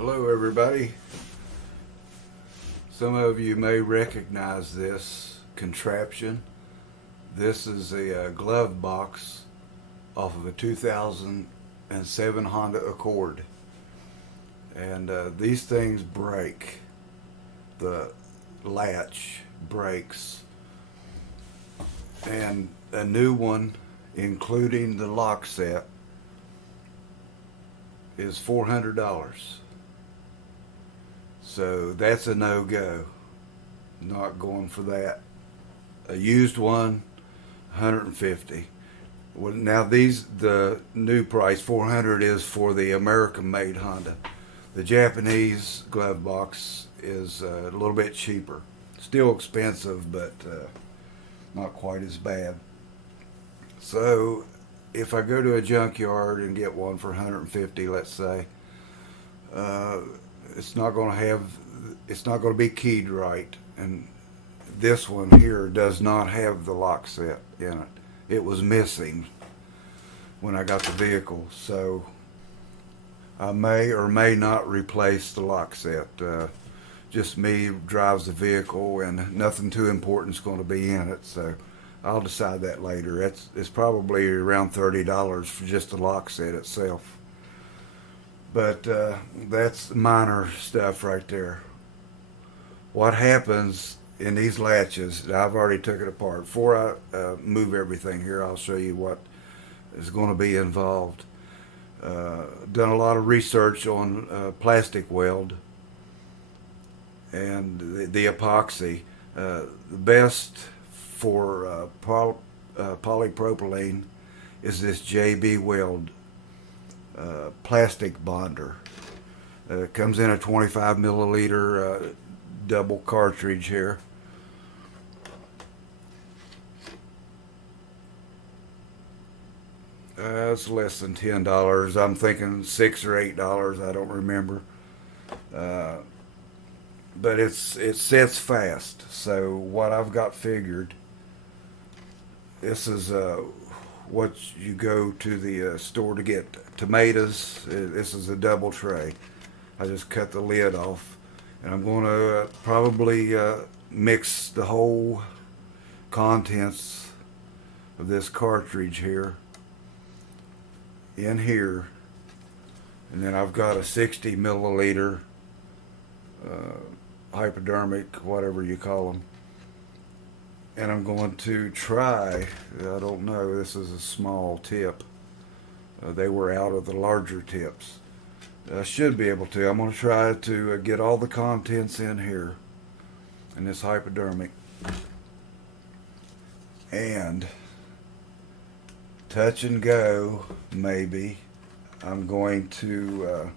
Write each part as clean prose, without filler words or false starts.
Hello everybody. Some of you may recognize this contraption. This is a glove box off of a 2007 Honda Accord. And these things break. The latch breaks. And a new one, including the lock set, is $400. So that's a no-go. Not going for that. A used one, $150. Well, now the new price, $400, is for the American-made Honda. The Japanese glove box is a little bit cheaper. Still expensive, but not quite as bad. So if I go to a junkyard and get one for $150, let's say, it's not going to be keyed right, and this one here does not have the lock set in it. It was missing when I got the vehicle, so I may or may not replace the lock set. Just me drives the vehicle, and nothing too important is going to be in it, so I'll decide that later. It's probably around $30 for just the lock set itself. But that's minor stuff right there. What happens in these latches, I've already took it apart. Before I move everything here, I'll show you what is going to be involved. Done a lot of research on plastic weld and the epoxy. The best for polypropylene is this JB Weld plastic bonder. It comes in a 25 milliliter double cartridge here. It's less than $10. I'm thinking $6 or $8. I don't remember. But it sets fast. So what I've got figured, this is what you go to the store to get tomatoes. This is a double tray. I just cut the lid off, and I'm going to probably mix the whole contents of this cartridge here in here, and then I've got a 60 milliliter hypodermic, whatever you call them, and I'm going to try, I don't know, this is a small tip. They were out of the larger tips. I should be able to. I'm going to try to get all the contents in here in this hypodermic, and touch and go, maybe. I'm going to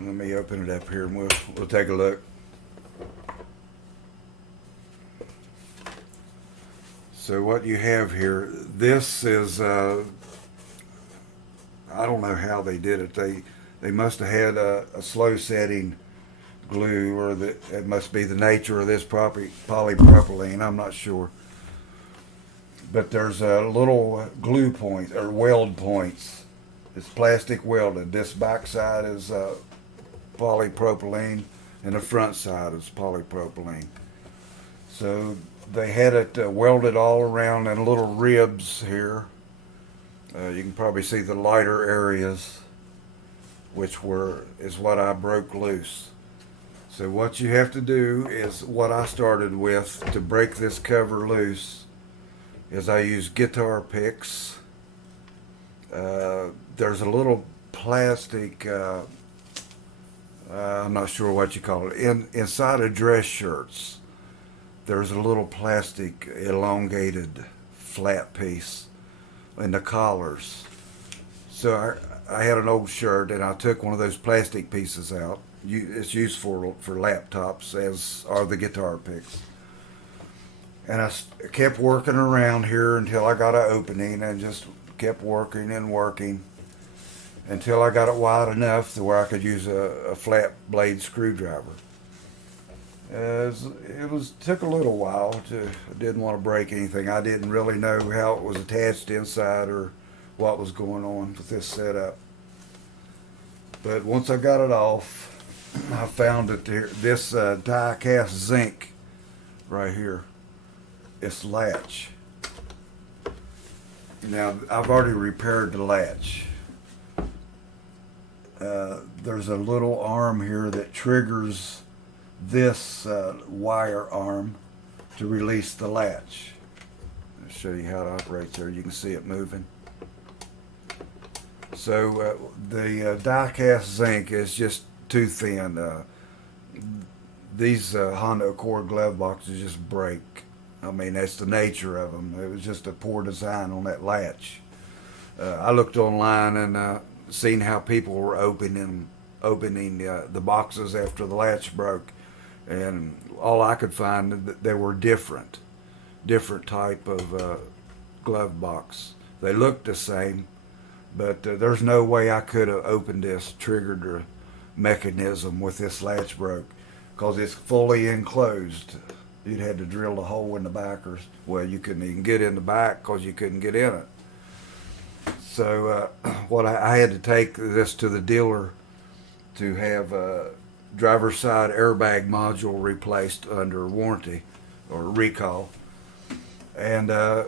let me open it up here and we'll take a look. So what you have here, this is I don't know how they did it. They must have had a slow setting glue, or it must be the nature of this polypropylene. I'm not sure. But there's a little glue point or weld points. It's plastic welded. This back side is polypropylene, and the front side is polypropylene. So they had it welded all around in little ribs here. You can probably see the lighter areas, which is what I broke loose. So what you have to do is what I started with to break this cover loose is I use guitar picks. There's a little plastic, I'm not sure what you call it, inside of dress shirts. There's a little plastic elongated flat piece in the collars. So I had an old shirt, and I took one of those plastic pieces out. It's used for laptops, as are the guitar picks. And I kept working around here until I got an opening, and just kept working and working until I got it wide enough to where I could use a flat blade screwdriver. Took a little while. I didn't want to break anything. I didn't really know how it was attached inside or what was going on with this setup. But once I got it off, I found that this die cast zinc right here, it's latch. Now I've already repaired the latch. There's a little arm here that triggers this wire arm to release the latch. I'll show you how it operates there. You can see it moving. So the die cast zinc is just too thin. These Honda Accord glove boxes just break. I mean, that's the nature of them. It was just a poor design on that latch. I looked online and seen how people were opening the boxes after the latch broke, and all I could find that they were different type of glove box. They looked the same, but there's no way I could have opened this, triggered the mechanism with this latch broke, because it's fully enclosed. You'd had to drill a hole in the back, or well, you couldn't even get in the back because you couldn't get in it. So what I had to take this to the dealer to have a driver's side airbag module replaced under warranty or recall. And the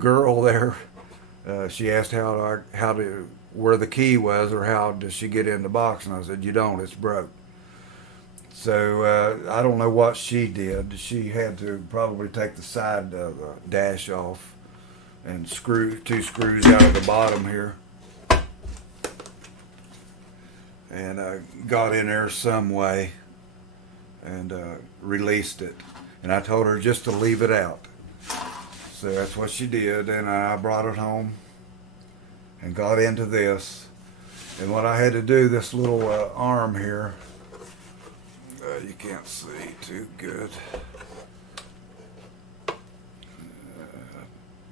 girl there, she asked where the key was, or how does she get in the box, and I said, you don't, it's broke. So I don't know what she did. She had to probably take the side dash off and screw 2 screws out of the bottom here, and got in there some way and released it. And I told her just to leave it out. So that's what she did, and I brought it home and got into this. And what I had to do, this little arm here, you can't see too good.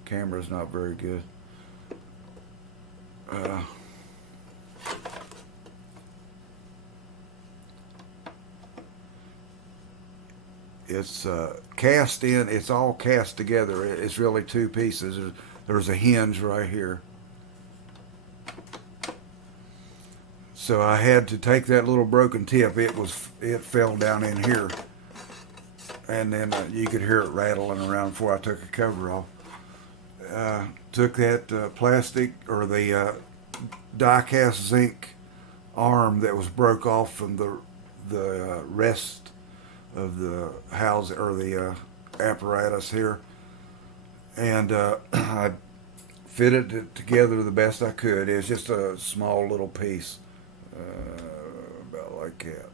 Camera's not very good. It's cast in, it's all cast together. It's really 2 pieces. There's a hinge right here. So I had to take that little broken tip. It fell down in here, and then you could hear it rattling around before I took the cover off. Took that plastic, or the die cast zinc arm that was broke off from the rest of the house, or the apparatus here, and I fitted it together the best I could. It was just a small little piece, about like that.